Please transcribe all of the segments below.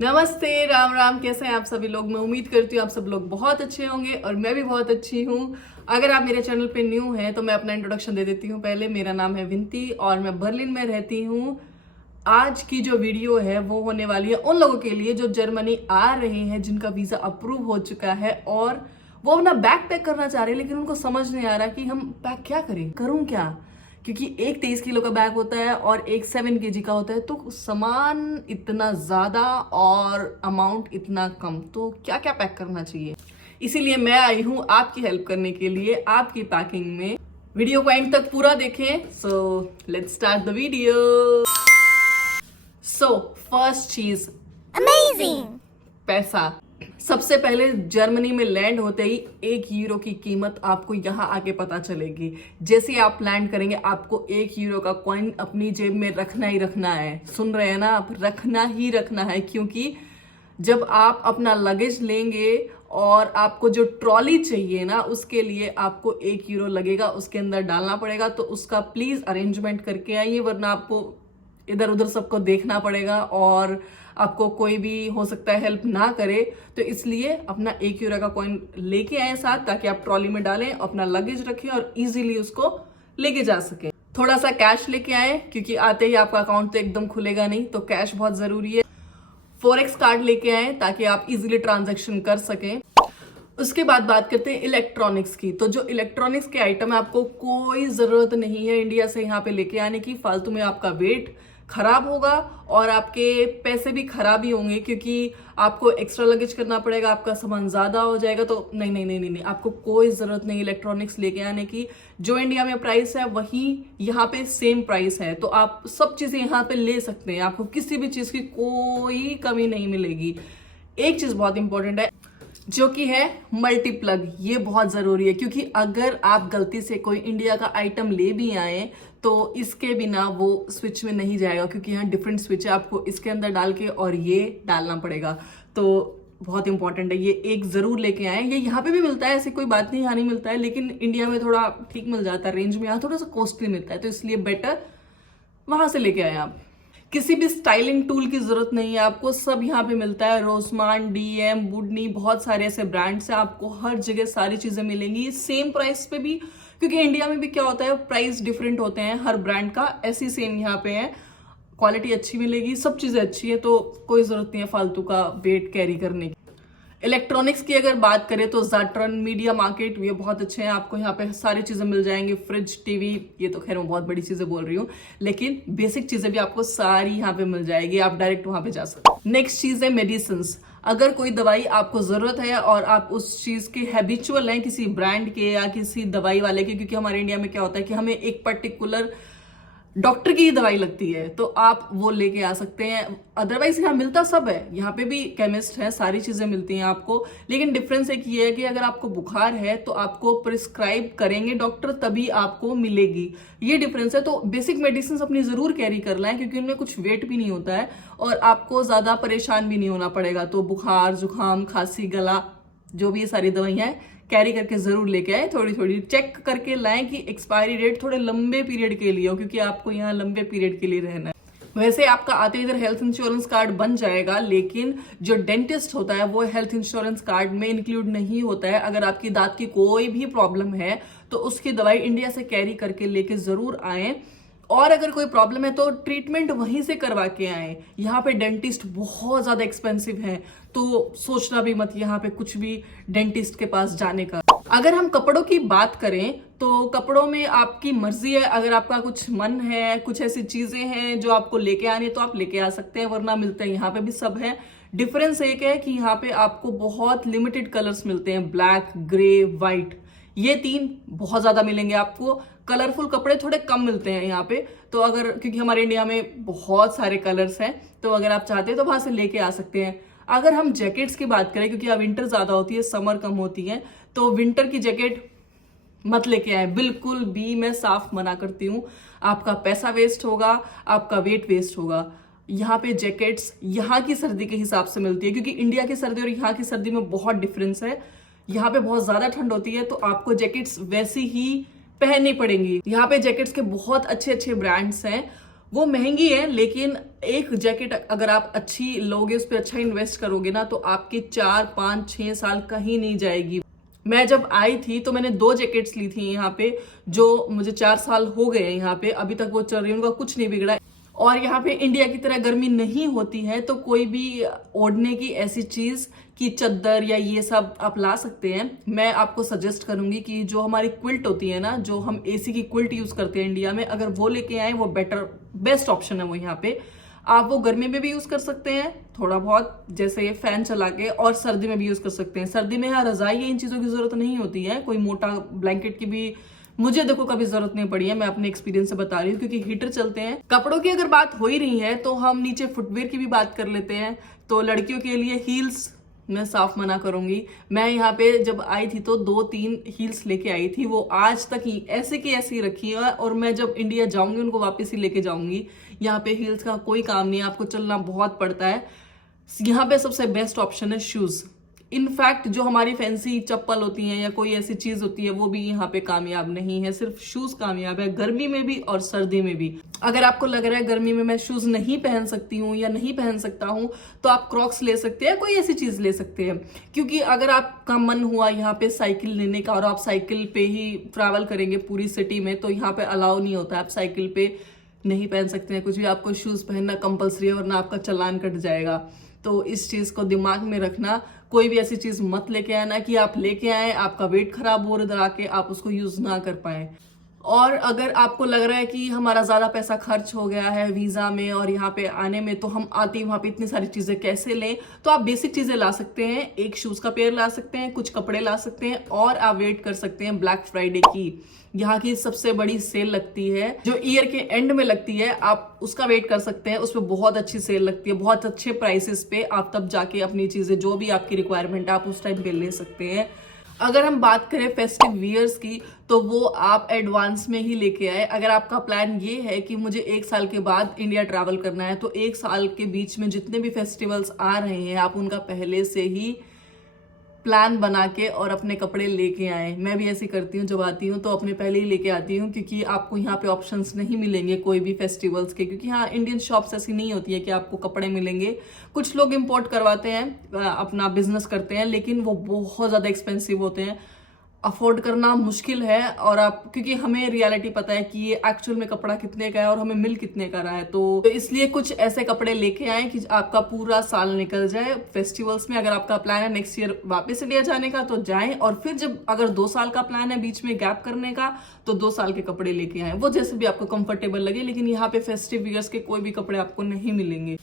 नमस्ते, राम राम। कैसे हैं आप सभी लोग? मैं उम्मीद करती हूँ आप सब लोग बहुत अच्छे होंगे और मैं भी बहुत अच्छी हूँ। अगर आप मेरे चैनल पे न्यू हैं तो मैं अपना इंट्रोडक्शन दे देती हूँ। पहले मेरा नाम है विंती और मैं बर्लिन में रहती हूँ। आज की जो वीडियो है वो होने वाली है उन लोगों के लिए जो जर्मनी आ रहे हैं, जिनका वीजा अप्रूव हो चुका है और वो अपना बैग पैक करना चाह रहे हैं, लेकिन उनको समझ नहीं आ रहा कि हम पैक क्या करें, करूं क्या। क्योंकि एक 23 किलो का बैग होता है और एक 7 केजी का होता है, तो सामान इतना ज्यादा और अमाउंट इतना कम, तो क्या क्या पैक करना चाहिए। इसीलिए मैं आई हूं आपकी हेल्प करने के लिए आपकी पैकिंग में। वीडियो को एंड तक पूरा देखें। So let's start the video. So first चीज, Amazing! पैसा। सबसे पहले जर्मनी में लैंड होते ही 1 यूरो की कीमत आपको यहाँ आके पता चलेगी। जैसे ही आप लैंड करेंगे आपको 1 यूरो का कॉइन अपनी जेब में रखना ही रखना है। सुन रहे हैं ना आप? रखना ही रखना है, क्योंकि जब आप अपना लगेज लेंगे और आपको जो ट्रॉली चाहिए ना, उसके लिए आपको 1 यूरो लगेगा, उसके अंदर डालना पड़ेगा। तो उसका प्लीज अरेंजमेंट करके आइए, वरना आपको इधर उधर सबको देखना पड़ेगा और आपको कोई भी हो सकता है हेल्प ना करे। तो इसलिए अपना 1 यूरो का कॉइन लेके आए साथ, ताकि आप ट्रॉली में डालें, अपना लगेज रखें और इजीली उसको लेके जा सके। थोड़ा सा कैश लेके आए, क्योंकि आते ही आपका अकाउंट तो एकदम खुलेगा नहीं, तो कैश बहुत जरूरी है। फॉरेक्स कार्ड लेके आए ताकि आप इजीली ट्रांजैक्शन कर सकें। उसके बाद बात करते हैं इलेक्ट्रॉनिक्स की। तो जो इलेक्ट्रॉनिक्स के आइटम है, आपको कोई जरूरत नहीं है इंडिया से यहाँ पे लेके आने की। फालतू में आपका वेट खराब होगा और आपके पैसे भी खराब ही होंगे, क्योंकि आपको एक्स्ट्रा लगेज करना पड़ेगा, आपका सामान ज्यादा हो जाएगा। तो नहीं नहीं नहीं नहीं, नहीं। आपको कोई जरूरत नहीं इलेक्ट्रॉनिक्स लेके आने की। जो इंडिया में प्राइस है वही यहाँ पे सेम प्राइस है, तो आप सब चीजें यहाँ पे ले सकते हैं। आपको किसी भी चीज की कोई कमी नहीं मिलेगी। एक चीज बहुत इंपॉर्टेंट है, जो कि है मल्टीप्लग। ये बहुत जरूरी है, क्योंकि अगर आप गलती से कोई इंडिया का आइटम ले भी आए तो इसके बिना वो स्विच में नहीं जाएगा, क्योंकि यहाँ डिफरेंट स्विच है। आपको इसके अंदर डाल के और ये डालना पड़ेगा। तो बहुत इंपॉर्टेंट है, ये एक जरूर लेके आए। ये यहाँ पे भी मिलता है, ऐसी कोई बात नहीं यहाँ नहीं मिलता है, लेकिन इंडिया में थोड़ा ठीक मिल जाता है रेंज में, यहाँ थोड़ा सा कॉस्टली मिलता है, तो इसलिए बेटर वहां से लेके आए आप। किसी भी स्टाइलिंग टूल की जरूरत नहीं है आपको, सब यहाँ पे मिलता है। रोसमान, डीएम, वुडनी, बहुत सारे ऐसे ब्रांड्स हैं, आपको हर जगह सारी चीजें मिलेंगी सेम प्राइस पे भी। क्योंकि इंडिया में भी क्या होता है, प्राइस डिफरेंट होते हैं हर ब्रांड का, ऐसी सेम यहाँ पे है। क्वालिटी अच्छी मिलेगी, सब चीजें अच्छी है, तो कोई जरूरत नहीं है फालतू का वेट कैरी करने की। इलेक्ट्रॉनिक्स की अगर बात करें तो ज़ाट्रन, मीडिया मार्केट, ये बहुत अच्छे हैं। आपको यहाँ पे सारी चीजें मिल जाएंगी, फ्रिज, टीवी। ये तो खैर मैं बहुत बड़ी चीजें बोल रही हूँ, लेकिन बेसिक चीजें भी आपको सारी यहाँ पे मिल जाएगी, आप डायरेक्ट वहां पे जा सकते। नेक्स्ट चीज है मेडिसिन। अगर कोई दवाई आपको जरूरत है और आप उस चीज के हैबिचुअल हैं, किसी ब्रांड के या किसी दवाई वाले के, क्योंकि हमारे इंडिया में क्या होता है कि हमें एक पर्टिकुलर डॉक्टर की ही दवाई लगती है, तो आप वो लेके आ सकते हैं। अदरवाइज यहाँ मिलता सब है, यहाँ पे भी केमिस्ट है, सारी चीजें मिलती हैं आपको। लेकिन डिफरेंस एक ये है कि अगर आपको बुखार है तो आपको प्रिस्क्राइब करेंगे डॉक्टर, तभी आपको मिलेगी। ये डिफरेंस है। तो बेसिक मेडिसिन अपनी जरूर कैरी कर लाएं, क्योंकि उनमें कुछ वेट भी नहीं होता है और आपको ज्यादा परेशान भी नहीं होना पड़ेगा। तो बुखार, जुकाम, खांसी, गला, जो भी ये सारी दवाइयां हैं, कैरी करके जरूर लेके आए। थोड़ी थोड़ी चेक करके लाएं कि एक्सपायरी डेट थोड़े लंबे पीरियड के लिए हो, क्योंकि आपको यहाँ लंबे पीरियड के लिए रहना है। वैसे आपका आते इधर हेल्थ इंश्योरेंस कार्ड बन जाएगा, लेकिन जो डेंटिस्ट होता है वो हेल्थ इंश्योरेंस कार्ड में इंक्लूड नहीं होता है। अगर आपकी दांत की कोई भी प्रॉब्लम है तो उसकी दवाई इंडिया से कैरी करके लेके जरूर आए। और अगर कोई प्रॉब्लम है तो ट्रीटमेंट वहीं से करवा के आए। यहाँ पे डेंटिस्ट बहुत ज्यादा एक्सपेंसिव है, तो सोचना भी मत यहाँ पे कुछ भी डेंटिस्ट के पास जाने का। अगर हम कपड़ों की बात करें तो कपड़ों में आपकी मर्जी है। अगर आपका कुछ मन है, कुछ ऐसी चीजें हैं जो आपको लेके आनी, तो आप लेके आ सकते हैं, वरना मिलते हैं यहाँ पे भी सब है। डिफरेंस एक है कि यहाँ पे आपको बहुत लिमिटेड कलर्स मिलते हैं, ब्लैक, ग्रे, व्हाइट, ये 3 बहुत ज्यादा मिलेंगे आपको। कलरफुल कपड़े थोड़े कम मिलते हैं यहाँ पे। तो अगर, क्योंकि हमारे इंडिया में बहुत सारे कलर्स हैं, तो अगर आप चाहते हैं तो वहां से लेके आ सकते हैं। अगर हम जैकेट्स की बात करें, क्योंकि अब विंटर ज्यादा होती है, समर कम होती है, तो विंटर की जैकेट मत लेके आए, बिल्कुल भी। मैं साफ मना करती हूँ। आपका पैसा वेस्ट होगा, आपका वेट वेस्ट होगा। यहाँ पे जैकेट्स यहाँ की सर्दी के हिसाब से मिलती है, क्योंकि इंडिया की सर्दी और यहाँ की सर्दी में बहुत डिफरेंस है। यहाँ पे बहुत ज्यादा ठंड होती है, तो आपको जैकेट्स वैसी ही पहननी पड़ेंगी। यहाँ पे जैकेट्स के बहुत अच्छे अच्छे ब्रांड्स हैं, वो महंगी है, लेकिन एक जैकेट अगर आप अच्छी लोगे, उस पर अच्छा इन्वेस्ट करोगे ना, तो आपके 4 5 6 साल कहीं नहीं जाएगी। मैं जब आई थी तो मैंने 2 जैकेट्स ली थी यहाँ पे, जो मुझे 4 साल हो गए यहाँ पे, अभी तक वो चल रही है, उनका कुछ नहीं बिगड़ा। और यहाँ पे इंडिया की तरह गर्मी नहीं होती है, तो कोई भी ओढ़ने की ऐसी चीज कि चद्दर या ये सब आप ला सकते हैं। मैं आपको सजेस्ट करूंगी कि जो हमारी क्विल्ट होती है ना, जो हम एसी की क्विल्ट यूज करते हैं इंडिया में, अगर वो लेके आए, वो बेस्ट ऑप्शन है वो यहाँ पे। आप वो गर्मी में भी यूज कर सकते हैं थोड़ा बहुत, जैसे फैन चला के, और सर्दी में भी यूज कर सकते हैं। सर्दी में यहाँ रजाई या इन चीजों की जरूरत नहीं होती है, कोई मोटा ब्लैंकेट की भी मुझे देखो कभी जरूरत नहीं पड़ी है, मैं अपने एक्सपीरियंस से बता रही हूँ, क्योंकि हीटर चलते हैं। कपड़ों की अगर बात हो ही रही है तो हम नीचे फुटवेयर की भी बात कर लेते हैं। तो लड़कियों के लिए हील्स मैं साफ मना करूंगी। मैं यहाँ पे जब आई थी तो 2 3 हील्स लेके आई थी, वो आज तक ही ऐसे की ऐसी रखी है, और मैं जब इंडिया जाऊंगी उनको वापस ही लेके जाऊंगी। यहाँ पे हील्स का कोई काम नहीं है, आपको चलना बहुत पड़ता है। यहाँ पे सबसे बेस्ट ऑप्शन है शूज। इनफैक्ट जो हमारी फैंसी चप्पल होती हैं या कोई ऐसी चीज होती है, वो भी यहाँ पे कामयाब नहीं है, सिर्फ शूज कामयाब है, गर्मी में भी और सर्दी में भी। अगर आपको लग रहा है गर्मी में मैं शूज नहीं पहन सकती हूँ या नहीं पहन सकता हूँ, तो आप क्रॉक्स ले सकते हैं, कोई ऐसी चीज ले सकते हैं। क्योंकि अगर आपका मन हुआ यहाँ पे साइकिल लेने का और आप साइकिल पे ही ट्रैवल करेंगे पूरी सिटी में, तो यहाँ पे अलाउ नहीं होता, आप साइकिल पे नहीं पहन सकते हैं कुछ भी, आपको शूज पहनना कंपलसरी है, वरना आपका चालान कट जाएगा। तो इस चीज को दिमाग में रखना, कोई भी ऐसी चीज मत लेके आना कि आप लेके आए, आपका वेट खराब हो रहा आके आप उसको यूज ना कर पाए। और अगर आपको लग रहा है कि हमारा ज्यादा पैसा खर्च हो गया है वीजा में और यहाँ पे आने में, तो हम आते ही वहां पे इतनी सारी चीजें कैसे लें, तो आप बेसिक चीजें ला सकते हैं। एक शूज का पेयर ला सकते हैं, कुछ कपड़े ला सकते हैं, और आप वेट कर सकते हैं ब्लैक फ्राइडे की। यहाँ की सबसे बड़ी सेल लगती है जो ईयर के एंड में लगती है, आप उसका वेट कर सकते हैं। उसमें बहुत अच्छी सेल लगती है, बहुत अच्छे प्राइसेस पे। आप तब जाके अपनी चीजें जो भी आपकी रिक्वायरमेंट है आप उस टाइम पे ले सकते हैं। अगर हम बात करें फेस्टिव वियर्स की, तो वो आप एडवांस में ही लेके आए। अगर आपका प्लान ये है कि मुझे 1 साल के बाद इंडिया ट्रैवल करना है, तो 1 साल के बीच में जितने भी फेस्टिवल्स आ रहे हैं, आप उनका पहले से ही प्लान बना के और अपने कपड़े लेके आए। मैं भी ऐसी करती हूँ, जब आती हूँ तो अपने पहले ही लेके आती हूँ, क्योंकि आपको यहाँ पे ऑप्शंस नहीं मिलेंगे कोई भी फेस्टिवल्स के, क्योंकि हाँ इंडियन शॉप्स ऐसी नहीं होती है कि आपको कपड़े मिलेंगे। कुछ लोग इंपोर्ट करवाते हैं, अपना बिजनेस करते हैं, लेकिन वो बहुत ज़्यादा एक्सपेंसिव होते हैं, अफोर्ड करना मुश्किल है। और आप, क्योंकि हमें रियलिटी पता है कि ये एक्चुअल में कपड़ा कितने का है और हमें मिल कितने का रहा है, तो इसलिए कुछ ऐसे कपड़े लेके आए कि आपका पूरा साल निकल जाए फेस्टिवल्स में। अगर आपका प्लान है नेक्स्ट ईयर वापस इंडिया जाने का, तो जाएं, और फिर जब अगर 2 साल का प्लान है बीच में गैप करने का, तो 2 साल के कपड़े लेके आए, वो जैसे भी आपको कंफर्टेबल लगे। लेकिन यहाँ पे फेस्टिव वियर्स के कोई भी कपड़े आपको नहीं मिलेंगे।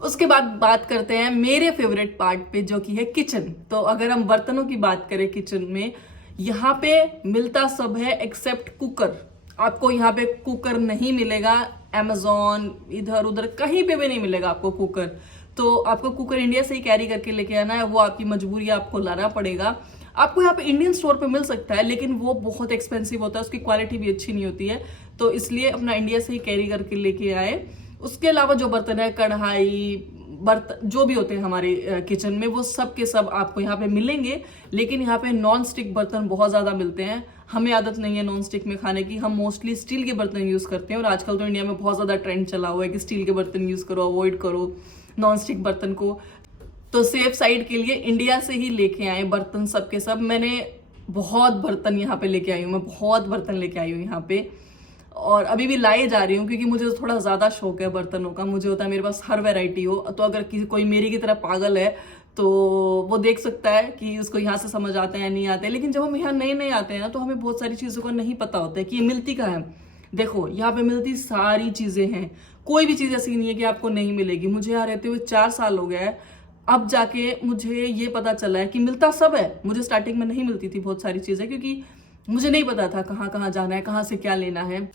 उसके बाद बात करते हैं मेरे फेवरेट पार्ट पे, जो कि है किचन। तो अगर हम बर्तनों की बात करें किचन में, यहाँ पे मिलता सब है एक्सेप्ट कुकर। आपको यहाँ पे कुकर नहीं मिलेगा, अमेजोन इधर उधर कहीं पे भी नहीं मिलेगा आपको कुकर। तो आपको कुकर इंडिया से ही कैरी करके लेके आना है, वो आपकी मजबूरी है, आपको लाना पड़ेगा। आपको यहाँ पे इंडियन स्टोर पे मिल सकता है, लेकिन वो बहुत एक्सपेंसिव होता है, उसकी क्वालिटी भी अच्छी नहीं होती है, तो इसलिए अपना इंडिया से ही कैरी करके लेके आए। उसके अलावा जो बर्तन है, कढ़ाई, बर्तन जो भी होते हैं हमारे किचन में, वो सब के सब आपको यहाँ पे मिलेंगे। लेकिन यहाँ पे नॉन स्टिक बर्तन बहुत ज्यादा मिलते हैं। हमें आदत नहीं है नॉन स्टिक में खाने की, हम मोस्टली स्टील के बर्तन यूज करते हैं। और आजकल तो इंडिया में बहुत ज्यादा ट्रेंड चला हुआ है कि स्टील के बर्तन यूज करो, अवॉइड करो नॉन स्टिक बर्तन को। तो सेफ साइड के लिए इंडिया से ही लेके आए बर्तन सब के सब। मैंने बहुत बर्तन यहाँ पे लेके आई हूँ, मैं बहुत बर्तन लेके आई हूँ यहाँ पे, और अभी भी लाए जा रही हूँ, क्योंकि मुझे थोड़ा ज्यादा शौक है बर्तनों का। मुझे होता है मेरे पास हर वैरायटी हो। तो अगर कोई मेरी की तरह पागल है तो वो देख सकता है कि उसको यहाँ से समझ आते हैं नहीं आते हैं। लेकिन जब हम यहाँ नए नए आते हैं ना, तो हमें बहुत सारी चीजों का नहीं पता होता है कि ये मिलती कहाँ है। देखो यहाँ पे मिलती सारी चीजें हैं, कोई भी चीज ऐसी नहीं है कि आपको नहीं मिलेगी। मुझे यहाँ रहते हुए 4 साल हो गया है, अब जाके मुझे ये पता चला है कि मिलता सब है। मुझे स्टार्टिंग में नहीं मिलती थी बहुत सारी चीजें, क्योंकि मुझे नहीं पता था कहाँ कहाँ जाना है, कहाँ से क्या लेना है।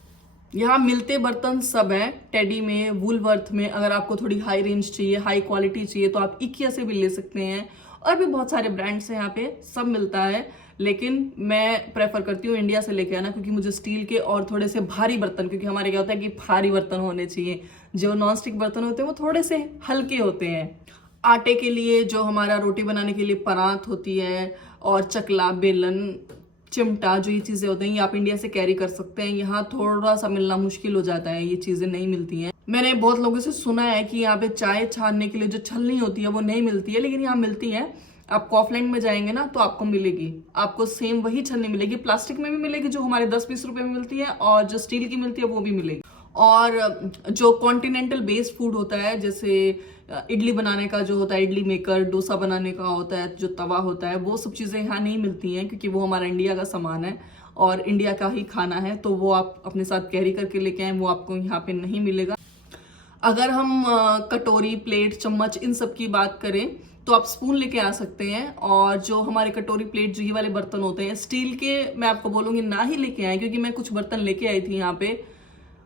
यहाँ मिलते बर्तन सब है, टेडी में, वुलवर्थ में। अगर आपको थोड़ी हाई रेंज चाहिए, हाई क्वालिटी चाहिए, तो आप इकिया से भी ले सकते हैं, और भी बहुत सारे ब्रांड्स हैं यहाँ पे, सब मिलता है। लेकिन मैं प्रेफर करती हूँ इंडिया से लेके आना, क्योंकि मुझे स्टील के और थोड़े से भारी बर्तन, क्योंकि हमारे क्या होता है कि भारी बर्तन होने चाहिए, जो नॉन स्टिक बर्तन होते हैं वो थोड़े से हल्के होते हैं। आटे के लिए जो हमारा रोटी बनाने के लिए परात होती है, और चकला, बेलन, चिमटा, जो ये चीजें होते हैं ये आप इंडिया से कैरी कर सकते हैं। यहाँ थोड़ा सा मिलना मुश्किल हो जाता है, ये चीजें नहीं मिलती हैं। मैंने बहुत लोगों से सुना है कि यहाँ पे चाय छानने के लिए जो छलनी होती है वो नहीं मिलती है, लेकिन यहाँ मिलती है। आप कॉफलैंड में जाएंगे ना तो आपको मिलेगी, आपको सेम वही छलनी मिलेगी, प्लास्टिक में भी मिलेगी जो हमारे 10-20 रुपए में मिलती है, और जो स्टील की मिलती है वो भी मिलेगी। और जो कॉन्टिनेंटल बेस्ड फूड होता है, जैसे इडली बनाने का जो होता है इडली मेकर, डोसा बनाने का होता है जो तवा होता है, वो सब चीज़ें यहाँ नहीं मिलती हैं क्योंकि वो हमारा इंडिया का सामान है और इंडिया का ही खाना है, तो वो आप अपने साथ कैरी करके लेके आए, वो आपको यहाँ पे नहीं मिलेगा। अगर हम कटोरी, प्लेट, चम्मच इन सब की बात करें तो आप स्पून लेके आ सकते हैं। और जो हमारे कटोरी, प्लेट, जो ये वाले बर्तन होते हैं स्टील के, मैं आपको बोलूँगी ना ही लेके आए, क्योंकि मैं कुछ बर्तन लेके आई थी यहाँ पे,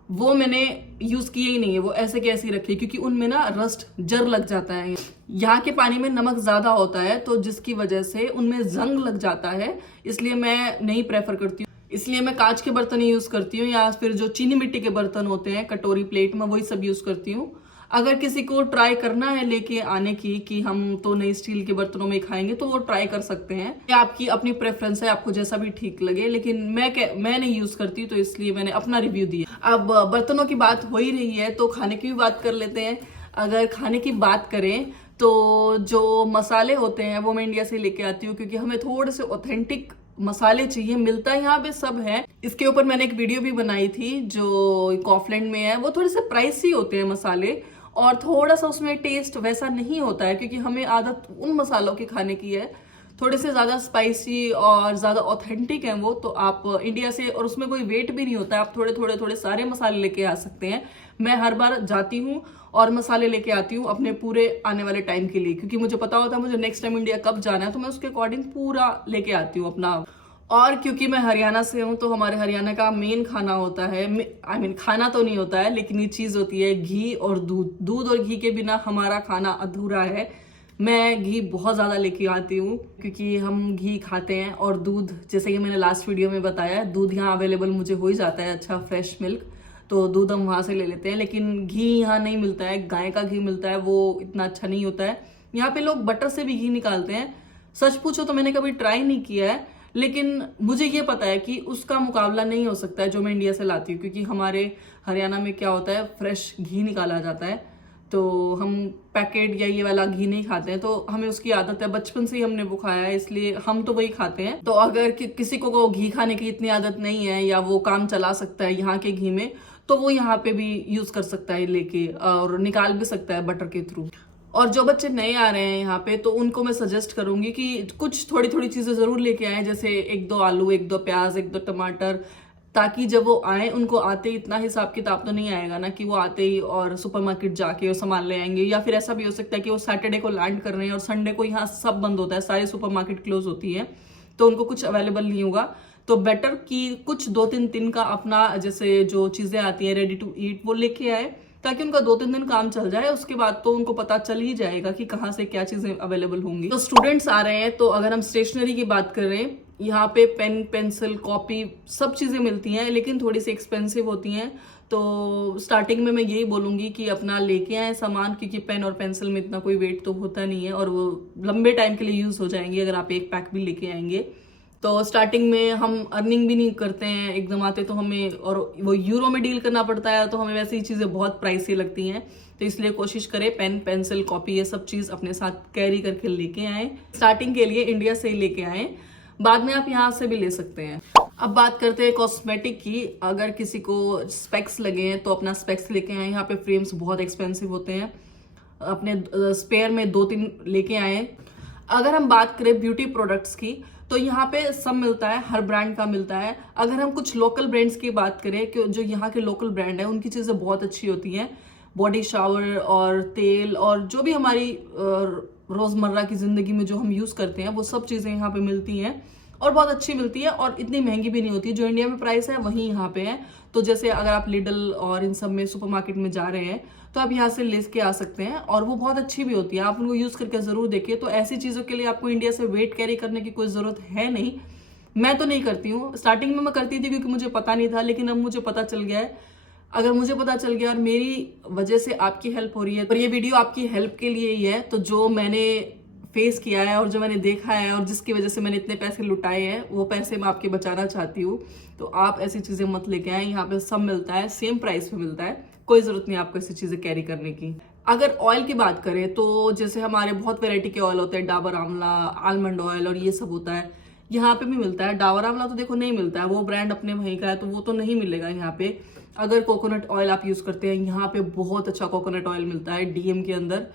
वो मैंने यूज किए ही नहीं है, वो ऐसे के ऐसे ही रखे, क्योंकि उनमें ना रस्ट, जर लग जाता है। यहाँ के पानी में नमक ज्यादा होता है तो जिसकी वजह से उनमें जंग लग जाता है, इसलिए मैं नहीं प्रेफर करती हूँ। इसलिए मैं कांच के बर्तन ही यूज करती हूँ, या फिर जो चीनी मिट्टी के बर्तन होते हैं कटोरी, प्लेट में, वही सब यूज करती हूँ। अगर किसी को ट्राई करना है लेके आने की कि हम तो नई स्टील के बर्तनों में खाएंगे, तो वो ट्राई कर सकते हैं। ये आपकी अपनी प्रेफरेंस है, आपको जैसा भी ठीक लगे, लेकिन मैं नहीं यूज करती, तो इसलिए मैंने अपना रिव्यू दिया। अब बर्तनों की बात हो ही रही है तो खाने की भी बात कर लेते हैं। अगर खाने की बात करें तो जो मसाले होते हैं वो मैं इंडिया से लेके आती हूँ, क्योंकि हमें थोड़े से ऑथेंटिक मसाले चाहिए। मिलता यहाँ पे सब है, इसके ऊपर मैंने एक वीडियो भी बनाई थी जो कॉफलैंड में है। वो थोड़े से प्राइसी होते हैं मसाले, और थोड़ा सा उसमें टेस्ट वैसा नहीं होता है, क्योंकि हमें आदत उन मसालों की खाने की है, थोड़े से ज्यादा स्पाइसी और ज्यादा ऑथेंटिक है वो। तो आप इंडिया से, और उसमें कोई वेट भी नहीं होता है, आप थोड़े सारे मसाले लेके आ सकते हैं। मैं हर बार जाती हूँ और मसाले लेके आती हूँ अपने पूरे आने वाले टाइम के लिए, क्योंकि मुझे पता होता है मुझे नेक्स्ट टाइम इंडिया कब जाना है, तो मैं उसके अकॉर्डिंग पूरा लेके आती हूँ अपना। और क्योंकि मैं हरियाणा से हूँ तो हमारे हरियाणा का मेन खाना होता है, खाना तो नहीं होता है, लेकिन ये चीज होती है घी और दूध। दूध और घी के बिना हमारा खाना अधूरा है। मैं घी बहुत ज्यादा लेके आती हूँ, क्योंकि हम घी खाते हैं, और दूध, जैसे कि मैंने लास्ट वीडियो में बताया, दूध यहाँ अवेलेबल मुझे हो ही जाता है, अच्छा फ्रेश मिल्क, तो दूध हम वहां से ले लेते हैं। लेकिन घी यहाँ नहीं मिलता है, गाय का घी मिलता है, वो इतना अच्छा नहीं होता है। यहाँ पे लोग बटर से भी घी निकालते हैं। सच पूछो तो मैंने कभी ट्राई नहीं किया है, लेकिन मुझे ये पता है कि उसका मुकाबला नहीं हो सकता है जो मैं इंडिया से लाती हूँ, क्योंकि हमारे हरियाणा में क्या होता है, फ्रेश घी निकाला जाता है, तो हम पैकेट या ये वाला घी नहीं खाते हैं, तो हमें उसकी आदत है, बचपन से ही हमने वो खाया है, इसलिए हम तो वही खाते हैं। तो अगर किसी को घी खाने की इतनी आदत नहीं है, या वो काम चला सकता है यहाँ के घी में, तो वो यहाँ पे भी यूज कर सकता है लेके, और निकाल भी सकता है बटर के थ्रू। और जो बच्चे नए आ रहे हैं यहाँ पे, तो उनको मैं सजेस्ट करूंगी कि कुछ थोड़ी थोड़ी चीजें जरूर लेके आए, जैसे 1-2 आलू, 1-2 प्याज, 1-2 टमाटर, ताकि जब वो आए उनको आते ही इतना हिसाब किताब तो नहीं आएगा ना कि वो आते ही और सुपरमार्केट जाके और सामान ले आएंगे। या फिर ऐसा भी हो सकता है कि वो सैटरडे को लैंड कर रहे हैं और संडे को यहाँ सब बंद होता है, सारी सुपरमार्केट क्लोज होती है, तो उनको कुछ अवेलेबल नहीं होगा। तो बेटर कि कुछ 2-3 दिन का अपना, जैसे जो चीजें आती है रेडी टू ईट, वो लेके आए, ताकि उनका 2-3 दिन काम चल जाए। उसके बाद तो उनको पता चल ही जाएगा कि कहाँ से क्या चीजें अवेलेबल होंगी। तो स्टूडेंट्स आ रहे हैं, तो अगर हम स्टेशनरी की बात करें, यहाँ पे पेन, पेंसिल, कॉपी, सब चीजें मिलती हैं, लेकिन थोड़ी सी एक्सपेंसिव होती हैं। तो स्टार्टिंग में मैं यही बोलूंगी कि अपना लेके आए सामान, क्योंकि पेन और पेंसिल में इतना कोई वेट तो होता नहीं है, और वो लंबे टाइम के लिए यूज हो जाएंगे अगर आप एक पैक भी लेके आएंगे। तो स्टार्टिंग में हम अर्निंग भी नहीं करते हैं एकदम आते, तो हमें, और वो यूरो में डील करना पड़ता है, तो हमें वैसे ही चीजें बहुत प्राइसी लगती हैं। तो इसलिए कोशिश करें पेन, पेंसिल, कॉपी, ये सब चीज अपने साथ कैरी करके लेके आए। स्टार्टिंग के लिए इंडिया से ही लेके आए, बाद में आप यहाँ से भी ले सकते हैं। अब बात करते हैं कॉस्मेटिक की। अगर किसी को स्पेक्स लगे हैं तो अपना स्पेक्स लेके आए। यहाँ पे फ्रेम्स बहुत एक्सपेंसिव होते हैं, अपने स्पेयर में 2-3 लेके आए। अगर हम बात करें ब्यूटी प्रोडक्ट्स की, तो यहाँ पे सब मिलता है, हर ब्रांड का मिलता है। अगर हम कुछ लोकल ब्रांड्स की बात करें, कि जो यहाँ के लोकल ब्रांड है उनकी चीजें बहुत अच्छी होती हैं। बॉडी शावर और तेल और जो भी हमारी रोजमर्रा की जिंदगी में जो हम यूज करते हैं, वो सब चीजें यहाँ पे मिलती हैं, और बहुत अच्छी मिलती है, और इतनी महंगी भी नहीं होती। जो इंडिया में प्राइस है वही यहाँ पे है। तो जैसे अगर आप लिडल और इन सब में सुपरमार्केट में जा रहे हैं, तो आप यहाँ से ले के आ सकते हैं, और वो बहुत अच्छी भी होती है। आप उनको यूज करके जरूर देखिए। तो ऐसी चीजों के लिए आपको इंडिया से वेट कैरी करने की कोई जरूरत है नहीं। मैं तो नहीं करती हूँ, स्टार्टिंग में मैं करती थी क्योंकि मुझे पता नहीं था, लेकिन अब मुझे पता चल गया है। अगर मुझे पता चल गया और मेरी वजह से आपकी हेल्प हो रही है, और ये वीडियो आपकी हेल्प के लिए ही है, तो जो मैंने फेस किया है और जो मैंने देखा है और जिसकी वजह से मैंने इतने पैसे लुटाए हैं, वो पैसे मैं आपके बचाना चाहती हूँ। तो आप ऐसी चीजें मत लेके आए, यहाँ पे सब मिलता है, सेम प्राइस पे मिलता है, कोई जरूरत नहीं आपको ऐसी चीजें कैरी करने की। अगर ऑयल की बात करें तो जैसे हमारे बहुत वैरायटी के ऑयल होते हैं, डाबर आंवला, आलमंड ऑयल और ये सब होता है, यहाँ पे भी मिलता है। डाबर आंवला तो देखो नहीं मिलता है, वो ब्रांड अपने वहीं का है तो वो तो नहीं मिलेगा यहाँ पे। अगर कोकोनट ऑयल आप यूज करते हैं, यहाँ पे बहुत अच्छा कोकोनट ऑयल मिलता है डीएम के अंदर।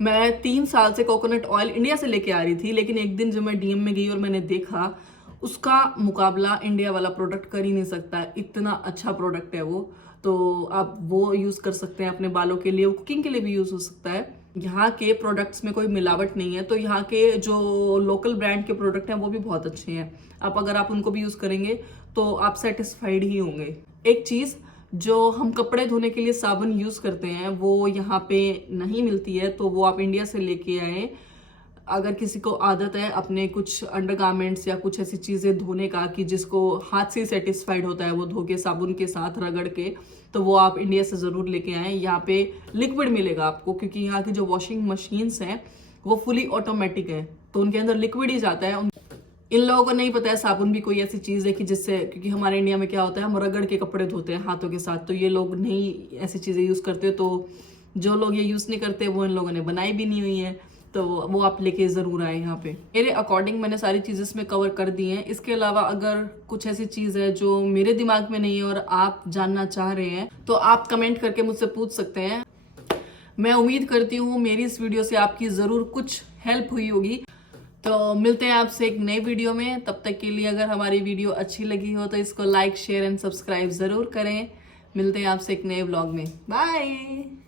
मैं 3 साल से कोकोनट ऑयल इंडिया से लेके आ रही थी, लेकिन एक दिन जब मैं डीएम में गई और मैंने देखा, उसका मुकाबला इंडिया वाला प्रोडक्ट कर ही नहीं सकता है, इतना अच्छा प्रोडक्ट है वो। तो आप वो यूज कर सकते हैं अपने बालों के लिए, कुकिंग के लिए भी यूज हो सकता है। यहाँ के प्रोडक्ट्स में कोई मिलावट नहीं है, तो यहाँ के जो लोकल ब्रांड के प्रोडक्ट हैं वो भी बहुत अच्छे हैं। अगर आप उनको भी यूज करेंगे तो आप सेटिस्फाइड ही होंगे। एक चीज, जो हम कपड़े धोने के लिए साबुन यूज करते हैं वो यहाँ पे नहीं मिलती है, तो वो आप इंडिया से लेके आए। अगर किसी को आदत है अपने कुछ अंडरगारमेंट्स या कुछ ऐसी चीजें धोने का कि जिसको हाथ से सेटिस्फाइड होता है वो धो के साबुन के साथ रगड़ के, तो वो आप इंडिया से जरूर लेके आए। यहाँ पे लिक्विड मिलेगा आपको, क्योंकि यहाँ की जो वॉशिंग मशीन्स हैं वो फुली ऑटोमेटिक है, तो उनके अंदर लिक्विड ही जाता है। इन लोगों को नहीं पता है साबुन भी कोई ऐसी चीज है कि जिससे, क्योंकि हमारे इंडिया में क्या होता है, हम रगड़ के कपड़े धोते हैं हाथों के साथ, तो ये लोग नहीं ऐसी चीजें यूज करते। तो जो लोग ये यूज नहीं करते वो इन लोगों ने बनाई भी नहीं हुई है, तो वो आप लेके जरूर आए यहाँ पे। मेरे अकॉर्डिंग मैंने सारी चीजें इसमें कवर कर दी हैं। इसके अलावा अगर कुछ ऐसी चीज है जो मेरे दिमाग में नहीं है और आप जानना चाह रहे हैं, तो आप कमेंट करके मुझसे पूछ सकते हैं। मैं उम्मीद करती हूँ मेरी इस वीडियो से आपकी जरूर कुछ हेल्प हुई होगी। तो मिलते हैं आपसे एक नए वीडियो में। तब तक के लिए अगर हमारी वीडियो अच्छी लगी हो तो इसको लाइक, शेयर एंड सब्सक्राइब जरूर करें। मिलते हैं आपसे एक नए व्लॉग में। बाय।